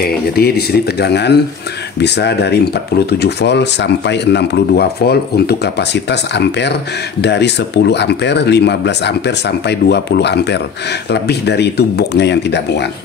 Oke, jadi di sini tegangan bisa dari 47 volt sampai 62 volt untuk kapasitas ampere dari 10 ampere, 15 ampere sampai 20 ampere. Lebih dari itu boxnya yang tidak muat.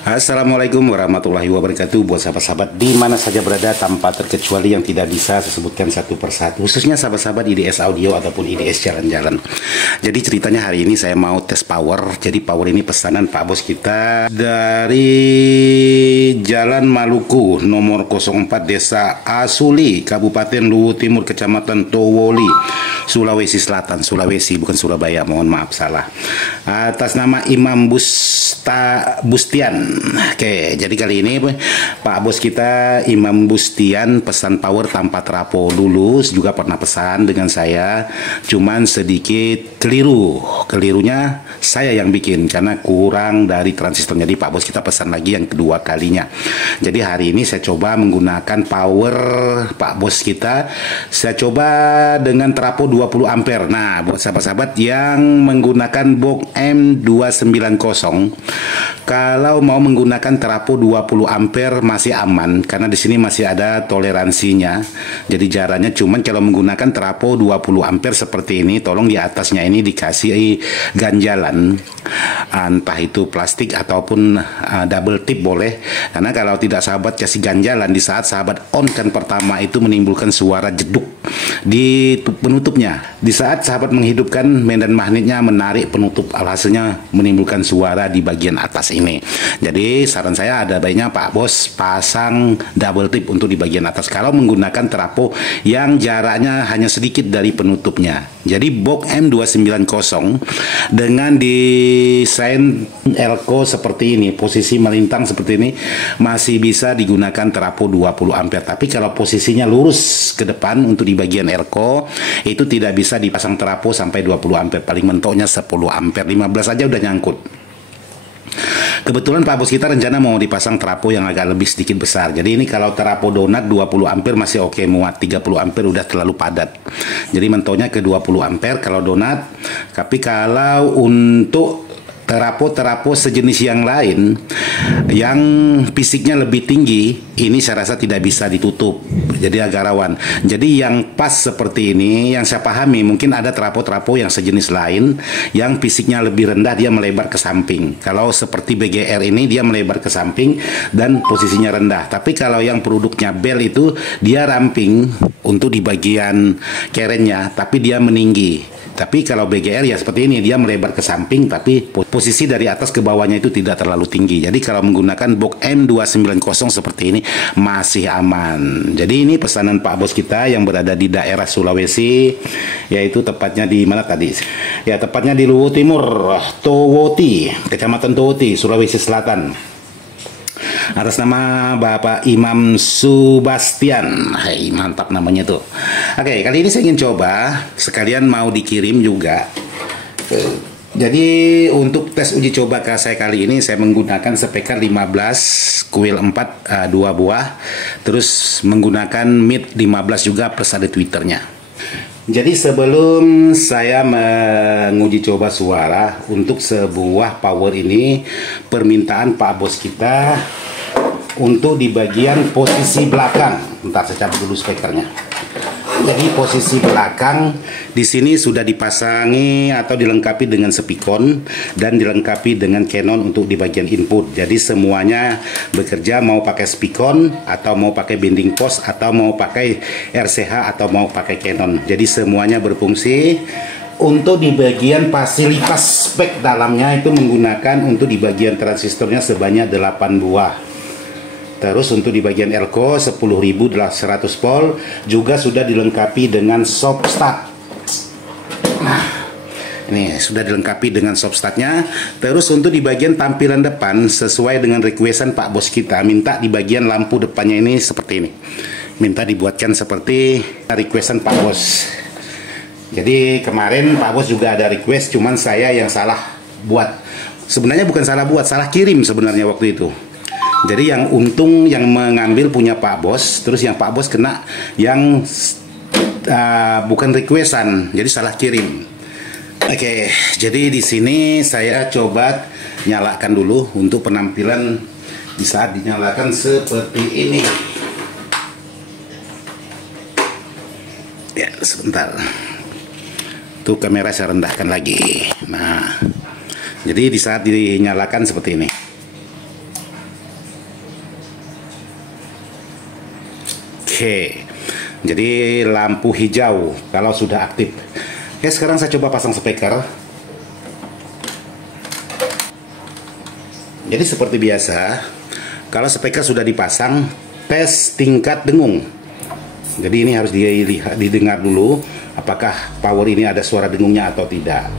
Assalamualaikum warahmatullahi wabarakatuh. Buat sahabat-sahabat di mana saja berada tanpa terkecuali yang tidak bisa saya sebutkan satu persatu, khususnya sahabat-sahabat IDS audio ataupun IDS jalan-jalan. Jadi ceritanya hari ini saya mau tes power. Jadi power ini pesanan Pak Bos kita dari Jalan Maluku nomor 04 Desa Asuli, Kabupaten Luwu Timur, Kecamatan Towoli, Sulawesi Selatan. Sulawesi, bukan Surabaya, mohon maaf salah. Atas nama Imam Bustian. Oke, jadi kali ini Pak Bos kita Imam Bustian pesan power tanpa trapo. Dulu juga pernah pesan dengan saya, cuman sedikit keliru. Kelirunya saya yang bikin karena kurang dari transistor. Jadi Pak Bos kita pesan lagi yang kedua kalinya. Jadi hari ini saya coba menggunakan power Pak Bos kita. Saya coba dengan trapo 20 ampere. Nah, buat sahabat-sahabat yang menggunakan box M290, kalau mau menggunakan trapo 20 ampere masih aman karena di sini masih ada toleransinya. Jadi jaraknya, cuman kalau menggunakan trapo 20 ampere seperti ini, tolong di atasnya ini dikasih ganjalan, entah itu plastik ataupun double tip boleh. Karena kalau tidak sahabat kasih ganjalan, di saat sahabat on kan pertama itu menimbulkan suara jeduk di penutupnya. Di saat sahabat menghidupkan medan magnetnya menarik penutup, alhasilnya menimbulkan suara di bagian atas ini. Jadi saran saya ada baiknya Pak Bos pasang double tip untuk di bagian atas kalau menggunakan trapo yang jaraknya hanya sedikit dari penutupnya. Jadi box M290 dengan desain elko seperti ini, posisi melintang seperti ini, masih bisa digunakan trapo 20 ampere. Tapi kalau posisinya lurus ke depan untuk di bagian elko, itu tidak bisa dipasang trapo sampai 20 ampere. Paling mentoknya 10 ampere, 15 aja udah nyangkut. Kebetulan Pak Bos kita rencana mau dipasang trapo yang agak lebih sedikit besar. Jadi ini kalau trapo donat 20 ampere masih oke muat, 30 ampere udah terlalu padat. Jadi mentoknya ke 20 ampere kalau donat. Tapi kalau untuk trapo sejenis yang lain yang fisiknya lebih tinggi, ini saya rasa tidak bisa ditutup, jadi agak rawan. Jadi yang pas seperti ini yang saya pahami, mungkin ada trapo-trapo yang sejenis lain yang fisiknya lebih rendah, dia melebar ke samping. Kalau seperti BGR ini dia melebar ke samping dan posisinya rendah. Tapi kalau yang produknya Bell itu dia ramping untuk di bagian kerennya, tapi dia meninggi. Tapi kalau BGR ya seperti ini, dia melebar ke samping tapi posisi dari atas ke bawahnya itu tidak terlalu tinggi. Jadi kalau menggunakan box M290 seperti ini masih aman. Jadi ini pesanan Pak Bos kita yang berada di daerah Sulawesi, yaitu tepatnya di mana tadi? Ya, tepatnya di Luwu Timur, Towoti, Kecamatan Towoti, Sulawesi Selatan. Atas nama Bapak Imam Subastian. Hai, mantap namanya tuh. Oke, kali ini saya ingin coba sekalian mau dikirim juga. Jadi untuk tes uji coba ke saya kali ini saya menggunakan speaker 15 kuil 4 2 buah, terus menggunakan mic 15 juga plus ada tweeternya. Jadi sebelum saya menguji coba suara untuk sebuah power ini, permintaan Pak Bos kita untuk di bagian posisi belakang. Bentar saya cabut dulu speakernya. Jadi posisi belakang di sini sudah dipasangi atau dilengkapi dengan spikon dan dilengkapi dengan Canon untuk di bagian input. Jadi semuanya bekerja, mau pakai spikon atau mau pakai bending post atau mau pakai RCH atau mau pakai Canon. Jadi semuanya berfungsi. Untuk di bagian fasilitas spek dalamnya itu menggunakan untuk di bagian transistornya sebanyak 8 buah. Terus untuk di bagian elko 10.100 volt juga sudah dilengkapi dengan soft start. Nah, ini sudah dilengkapi dengan soft startnya. Terus untuk di bagian tampilan depan sesuai dengan requestan Pak Bos kita, minta di bagian lampu depannya ini seperti ini. Minta dibuatkan seperti requestan Pak Bos. Jadi kemarin Pak Bos juga ada request, cuman saya yang salah buat. Sebenarnya bukan salah buat, salah kirim sebenarnya waktu itu. Jadi yang untung yang mengambil punya Pak Bos, terus yang Pak Bos kena yang bukan requestan, jadi salah kirim. Oke, jadi di sini saya coba nyalakan dulu untuk penampilan di saat dinyalakan seperti ini. Ya, sebentar. Tuh kamera saya rendahkan lagi. Nah, jadi di saat dinyalakan seperti ini. Oke, jadi lampu hijau kalau sudah aktif. Oke, sekarang saya coba pasang speaker. Jadi seperti biasa, kalau speaker sudah dipasang, tes tingkat dengung. Jadi ini harus didengar dulu, apakah power ini ada suara dengungnya atau tidak.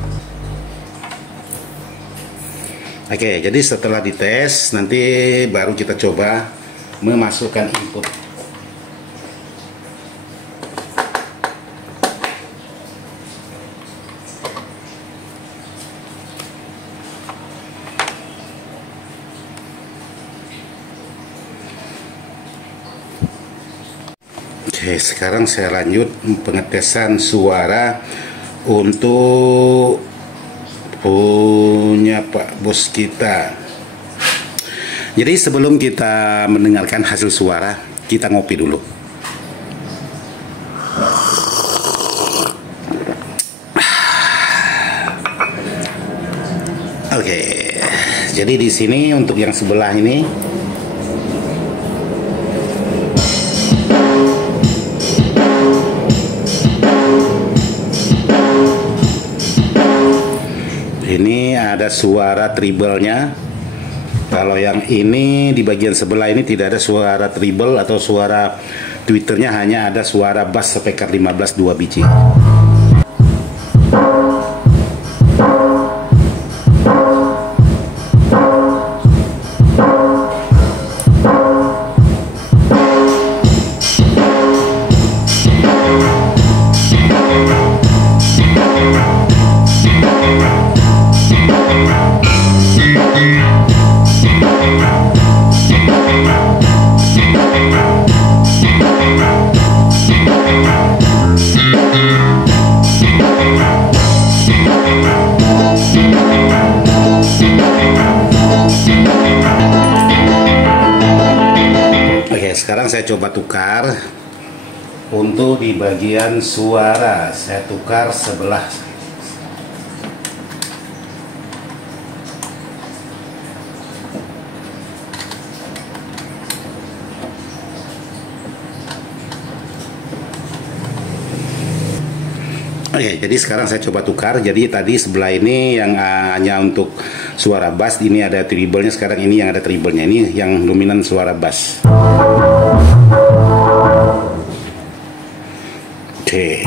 Oke, jadi setelah dites, nanti baru kita coba memasukkan input. Oke, sekarang saya lanjut pengetesan suara untuk punya Pak Bos kita. Jadi sebelum kita mendengarkan hasil suara, kita ngopi dulu. Oke, jadi di sini untuk yang sebelah ini. Ini ada suara treble-nya. Kalau yang ini di bagian sebelah ini tidak ada suara treble atau suara tweeternya, hanya ada suara bass speaker 15 2 biji. Sekarang saya coba tukar untuk di bagian suara, saya tukar sebelah. Oke, jadi sekarang saya coba tukar. Jadi tadi sebelah ini yang hanya untuk suara bass, ini ada treble-nya. Sekarang ini yang ada treble-nya, ini yang dominan suara bass. Oke.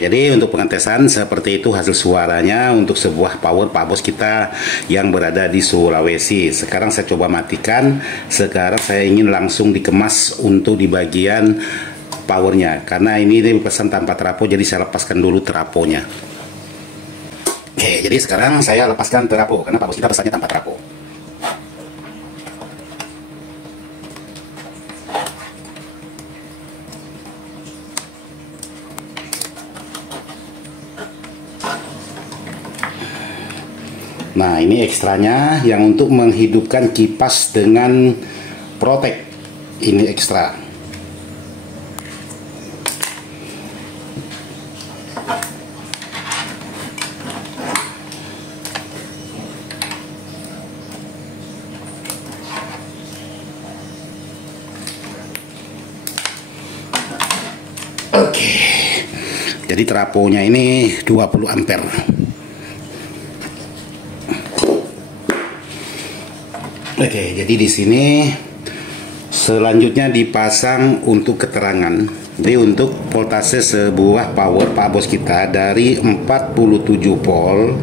Jadi untuk pengetesan seperti itu hasil suaranya untuk sebuah power Pak Bos kita yang berada di Sulawesi. Sekarang saya coba matikan. Sekarang saya ingin langsung dikemas untuk di bagian powernya, karena ini dipesan tanpa terapo, jadi saya lepaskan dulu teraponya. Oke, jadi sekarang saya lepaskan terapo karena Pak Bos kita pesannya tanpa terapo. Nah, ini ekstranya yang untuk menghidupkan kipas dengan protek. Ini ekstra. Oke. Jadi teraponya ini 20 ampere. Oke, jadi di sini selanjutnya dipasang untuk keterangan. Jadi untuk voltase sebuah power Pak Bos kita dari 47 volt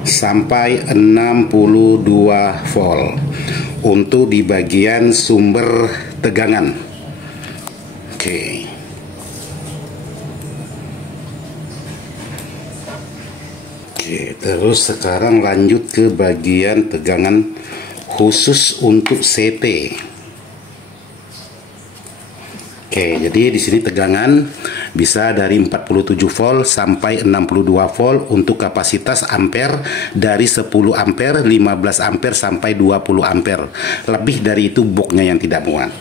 sampai 62 volt untuk di bagian sumber tegangan. Oke. Oke, terus sekarang lanjut ke bagian tegangan khusus untuk CT. Oke, jadi di sini tegangan bisa dari 47 volt sampai 62 volt untuk kapasitas ampere dari 10 ampere, 15 ampere sampai 20 ampere. Lebih dari itu boxnya yang tidak muat.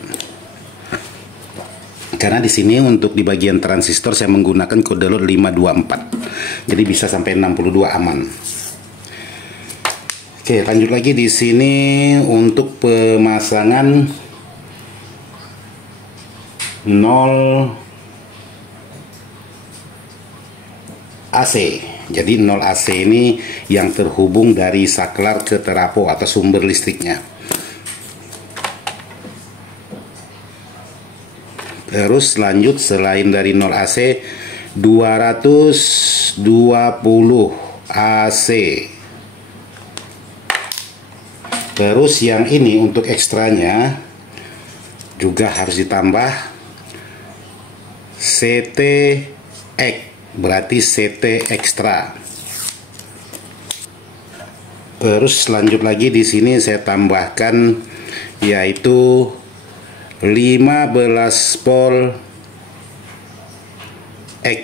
Karena di sini untuk di bagian transistor saya menggunakan kode load 524. Jadi bisa sampai 62 aman. Oke, lanjut lagi di sini untuk pemasangan 0 AC. Jadi 0 AC ini yang terhubung dari saklar ke trafo atau sumber listriknya. Terus lanjut selain dari 0 AC 220 AC. Terus yang ini untuk ekstranya juga harus ditambah CTX, berarti CT ekstra. Terus lanjut lagi di sini saya tambahkan yaitu 15 volt X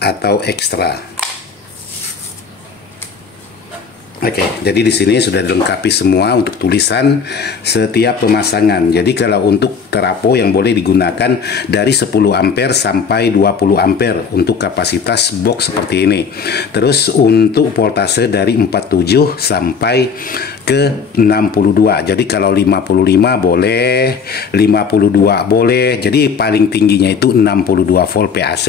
atau ekstra. Oke, jadi di sini sudah dilengkapi semua untuk tulisan setiap pemasangan. Jadi kalau untuk trafo yang boleh digunakan dari 10 ampere sampai 20 ampere untuk kapasitas box seperti ini. Terus untuk voltase dari 47 sampai ke 62. Jadi kalau 55 boleh, 52 boleh. Jadi paling tingginya itu 62 volt PAC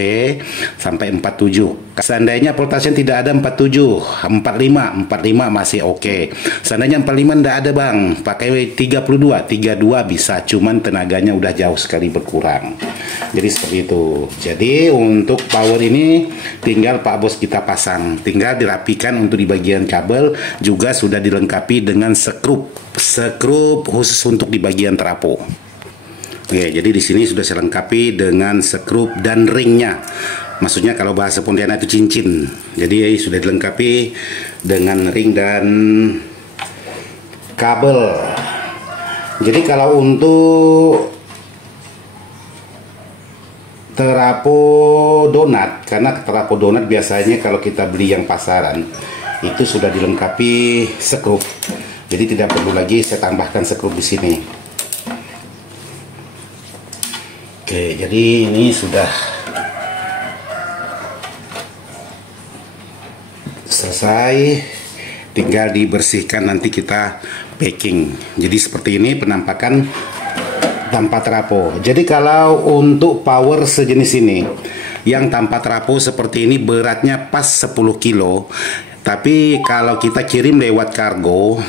sampai 47. Seandainya voltase tidak ada 47, 45 masih oke. Seandainya 45 tidak ada bang, pakai 32 bisa, cuman tenaganya udah jauh sekali berkurang. Jadi seperti itu. Jadi untuk power ini tinggal Pak Bos kita pasang, tinggal dirapikan untuk di bagian kabel juga sudah dilengkapi dengan skrup khusus untuk di bagian trafo. Oke, jadi di sini sudah saya lengkapi dengan skrup dan ringnya. Maksudnya kalau bahasa Pontianak itu cincin. Jadi sudah dilengkapi dengan ring dan kabel. Jadi kalau untuk trafo donat, karena trafo donat biasanya kalau kita beli yang pasaran itu sudah dilengkapi skrup. Jadi tidak perlu lagi saya tambahkan skrup di sini. Oke, jadi ini sudah selesai, tinggal dibersihkan, nanti kita packing. Jadi seperti ini penampakan tanpa trafo. Jadi kalau untuk power sejenis ini yang tanpa trafo seperti ini beratnya pas 10 kilo. Tapi kalau kita kirim lewat kargo,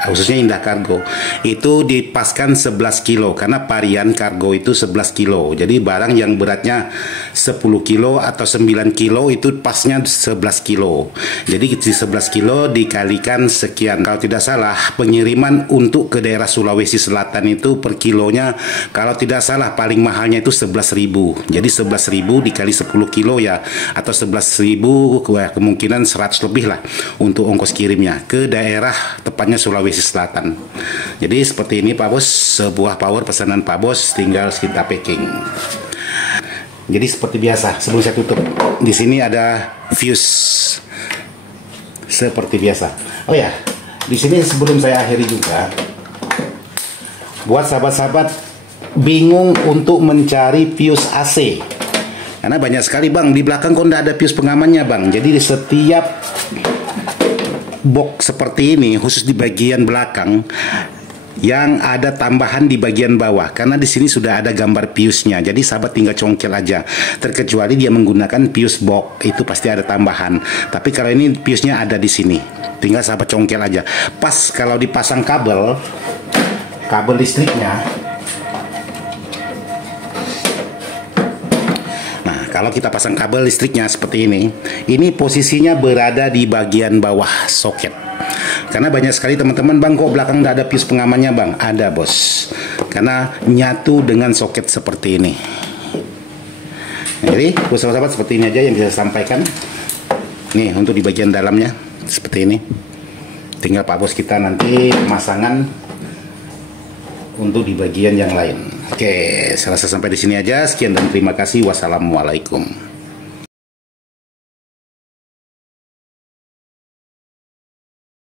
khususnya Indah Kargo, itu dipaskan 11 kilo karena varian kargo itu 11 kilo. Jadi barang yang beratnya 10 kilo atau 9 kilo itu pasnya 11 kilo. Jadi di 11 kilo dikalikan sekian. Kalau tidak salah pengiriman untuk ke daerah Sulawesi Selatan itu per kilonya kalau tidak salah paling mahalnya itu 11.000. Jadi 11.000 dikali 10 kilo ya, atau 11.000 kemungkinan 100 lebih lah untuk ongkos kirimnya ke daerah tepatnya Sulawesi Selatan. Jadi seperti ini Pak Bos, sebuah power pesanan Pak Bos, tinggal kita packing. Jadi seperti biasa, sebelum saya tutup, di sini ada fuse seperti biasa. Oh ya, di sini sebelum saya akhiri juga, buat sahabat-sahabat bingung untuk mencari fuse AC, karena banyak sekali bang di belakang kok tidak ada fuse pengamannya bang. Jadi di setiap box seperti ini khusus di bagian belakang yang ada tambahan di bagian bawah, karena di sini sudah ada gambar fuse-nya. Jadi sahabat tinggal congkel aja. Terkecuali dia menggunakan fuse box, itu pasti ada tambahan. Tapi kalau ini fuse-nya ada di sini, tinggal sahabat congkel aja. Pas kalau dipasang kabel listriknya, kalau kita pasang kabel listriknya seperti ini posisinya berada di bagian bawah soket. Karena banyak sekali teman-teman, bang kok belakang nggak ada fuse pengamannya bang? Ada bos, karena nyatu dengan soket seperti ini. Nah, jadi sahabat seperti ini aja yang bisa saya sampaikan. Nih untuk di bagian dalamnya seperti ini. Tinggal Pak Bos kita nanti pemasangan untuk di bagian yang lain. Oke, saya rasa sampai di sini aja. Sekian dan terima kasih. Wassalamualaikum.